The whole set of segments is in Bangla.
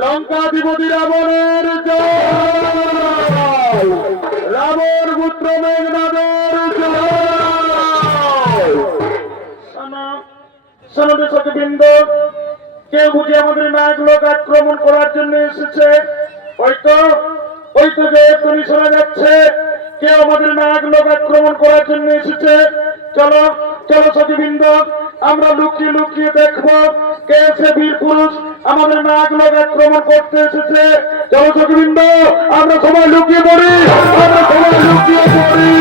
লঙ্কাধিপতি রাবণের জয়, রাবণ পুত্র মেঘনাদের জয়। সনদেশকবৃন্দ, কেউ বুঝি আমাদের নায়ক লোক আক্রমণ করার জন্য এসেছে? হয়তো যে তুমি শোনা যাচ্ছে কেউ আমাদের নায়ক লোক আক্রমণ করার জন্য এসেছে। চলো চলো সখীবৃন্দ, আমরা লুকিয়ে লুকিয়ে দেখবো কে সে বীর পুরুষ আমাদের নায়ক লোক আক্রমণ করতে এসেছে। চলো সখীবৃন্দ, আমরা সবাই লুকিয়ে পড়ি, আমরা সবাই লুকিয়ে পড়ি।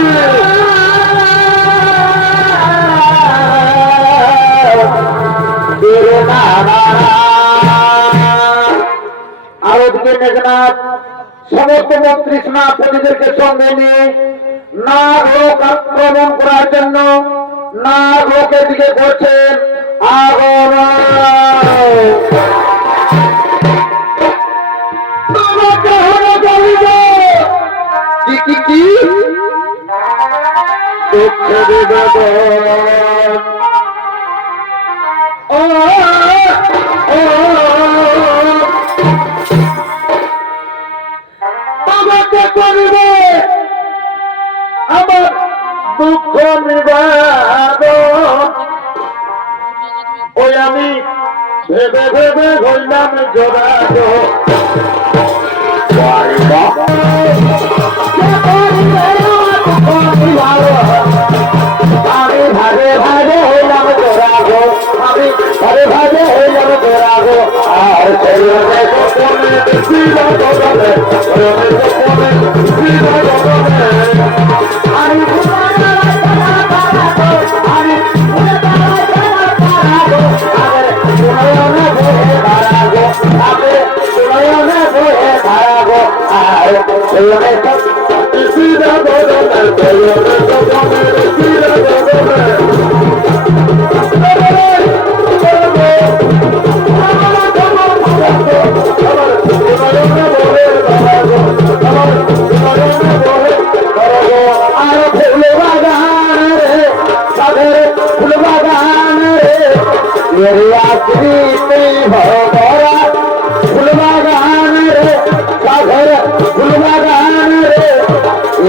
আরবকে মেঘনাথ সমস্ত মন্ত্রী সেনাপতিদেরকে সঙ্গে নিয়ে নাগ লোক আক্রমণ করার জন্য নাগ লোকের দিকে করছেন আমার দুঃখ নিবারণ। ওই আমি ভেবে ভেবে হইলাম জোড়ানো, আমি ভাগে ভাগে হইলাম জোড়াগো, আমি ভাগে ভাগে হইলাম জোড়াগো। আর ফুলবাগান রে সাগর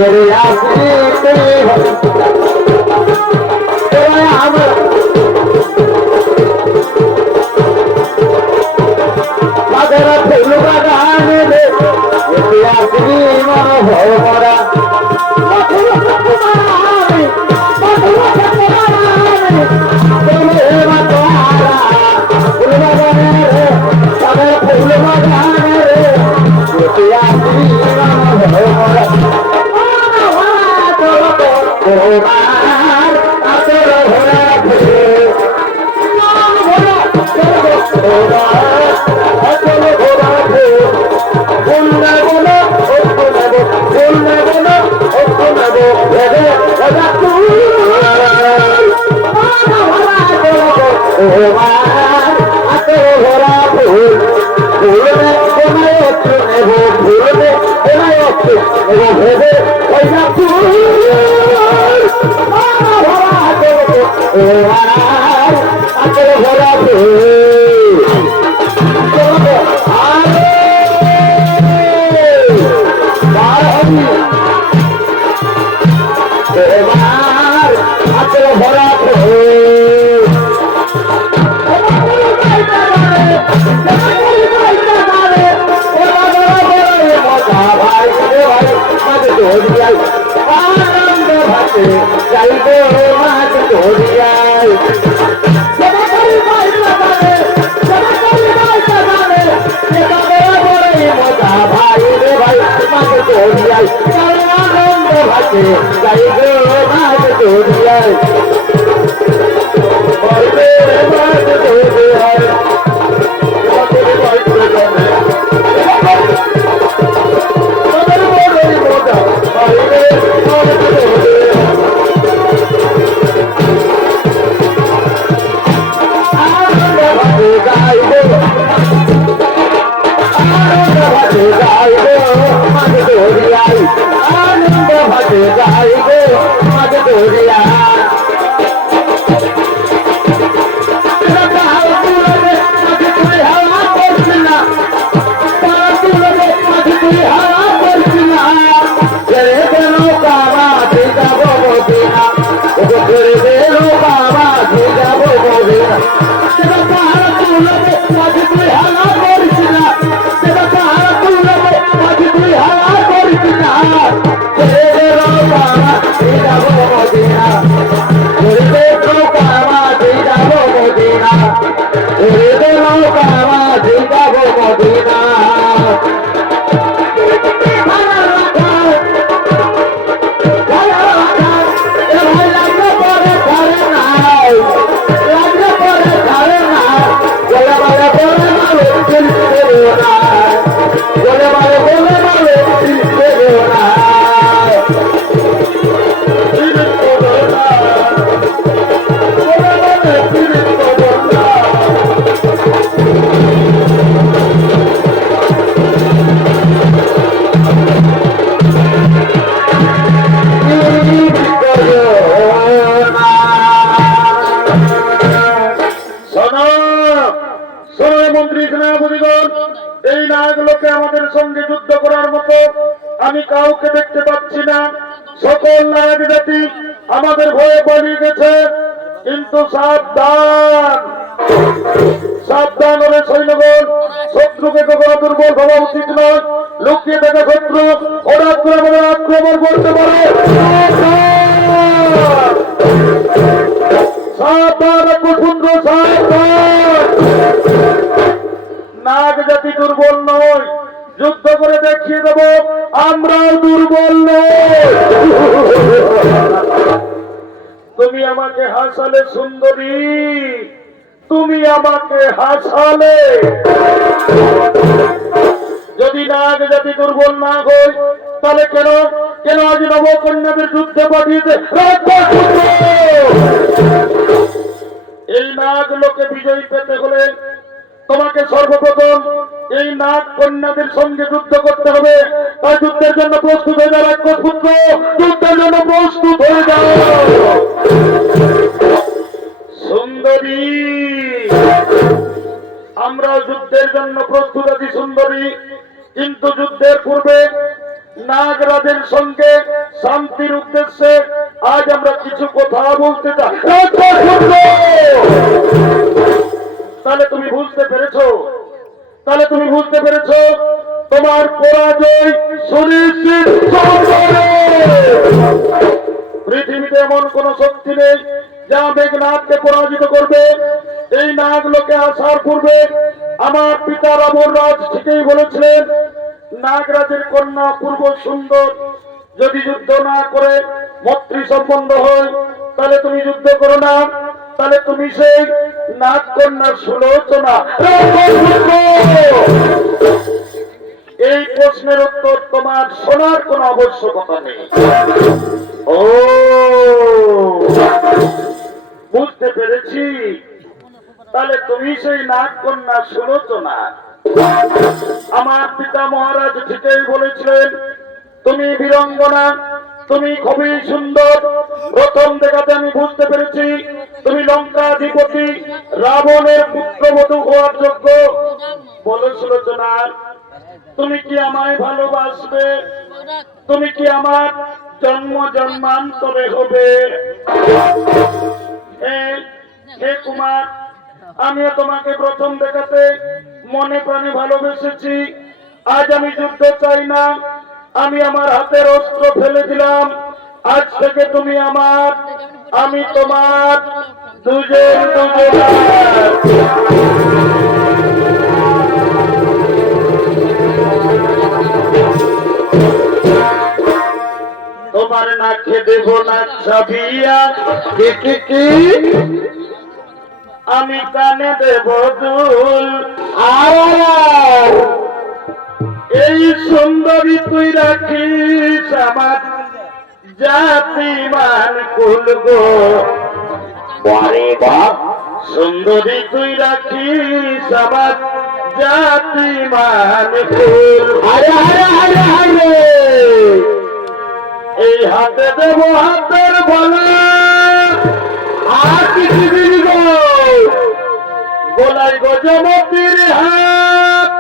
मेरे आखिरी আমরা তাদের ফুল বাগানে রে আখরি মন ভরা আমি কাউকে দেখতে পাচ্ছি না, সকল নারী জাতি আমাদের ভয়ে পালিয়ে গেছে। কিন্তু সাবধান, সাবধান হলে সৈন্যগণ, শত্রুকে কখনো দুর্বল ভাবা উচিত নয়। লুকিয়ে থাকা শত্রু হঠাৎ করে আমাদের আক্রমণ করতে পারে। সাবধান, কুসুন্দ্র সাবধান। নাগ জাতি দুর্বল নয়, যুদ্ধ করে দেখিয়ে দেব আমরাও দুর্বল নই। তুমি আমাকে হাসালে সুন্দরী, তুমি আমাকে হাসালে। যদি নাগ জাতি দুর্বল না হয় তাহলে কেন কেন আজ নবকন্যাদের যুদ্ধে পাঠিয়েছে? এই নাগ লোকে বিজয়ী পেতে হলে তোমাকে সর্বপ্রথম এই নাগ কন্যাদের সঙ্গে যুদ্ধ করতে হবে। তাই যুদ্ধের জন্য প্রস্তুত হয়ে যাও রাক্ষসপুত্র, যুদ্ধের জন্য প্রস্তুত হয়ে যাও। সুন্দরী, আমরা যুদ্ধের জন্য প্রস্তুত আছি সুন্দরী, কিন্তু যুদ্ধের পূর্বে নাগরাজের সঙ্গে শান্তির উদ্দেশ্যে আজ আমরা কিছু কথা বলতে চাই। তাহলে তুমি বুঝতে পেরেছো, তাহলে তুমি বুঝতে পেরেছো তোমার পরাজয় সুনিশ্চিত। পৃথিবীতে এমন কোন শক্তি নেই যা মেঘনাথকে পরাজিত করবে। এই নাগলোকে আসার পূর্বে আমার পিতা রাবণ রাজ ঠিকই বলেছিলেন, নাগরাজের কন্যা পূর্ব সুন্দর, যদি যুদ্ধ না করে মৈত্রী সম্বন্ধ হয় তাহলে তুমি যুদ্ধ করো না, তাহলে তুমি সেই নাগ কন্যার সুলোচনা। এই প্রশ্নের উত্তর তোমার শোনার কোন আবশ্যকতা নেই। ও বুঝতে পেরেছি, তাহলে তুমি সেই নাগ কন্যা সুলোচনা। আমার পিতা মহারাজ ঠিকই বলেছিলেন, তুমি বীরঙ্গনা, তুমি খুবই সুন্দর। প্রথম দেখাতে আমি বুঝতে পেরেছি তুমি লঙ্কাধিপতি রাবণের পুত্রবধূ হওয়ার যোগ্য। বলো সুলোচনা, তুমি কি আমায় ভালোবাসবে? তুমি কি আমার জন্ম জন্মান্তরে হবে? হে কুমার, আমিও তোমাকে প্রথম দেখাতে মনে প্রাণে ভালোবেসেছি। আজ আমি যুদ্ধ চাই না, আমি আমার হাতের অস্ত্র ফেলে দিলাম। আজ থেকে তুমি আমার, আমি তোমার, দুজন দুজন। তোমার নাকে দেব না ছাবিয়া, কি আমি কানে দেব দুল। আর এই সুন্দরী তুই রাখিস আমার জাতিমান কুল গো। সুন্দরী তুই রাখিস আমার জাতিমান কুল। এই হাতে দেব হাতের বলা, আর কিছু দিন গো গোলাই গজমতির হাত।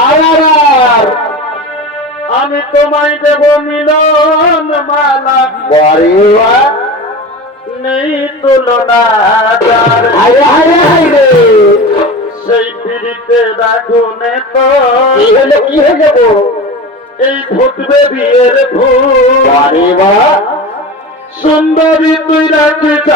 আর আমি তোমায় দেব মিলন মালা, নেই তুলনা। সেই পিড়িতে রাখুনে তো কি হয়ে যাব, এই ফুটবে বিয়ের ফুল। সুন্দরী তুই রাখিস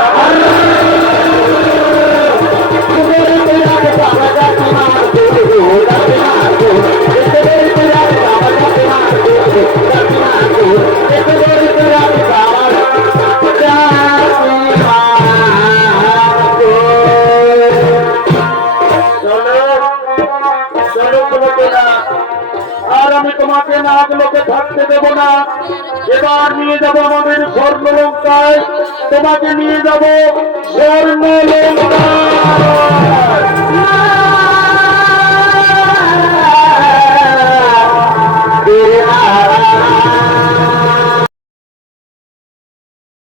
আর আমি তোমাকে নাগলোকে থাকতে দেব না। এবার নিয়ে যাব আমাদের স্বর্ণলঙ্কায়, তোমাকে নিয়ে যাব স্বর্ণলঙ্কায়।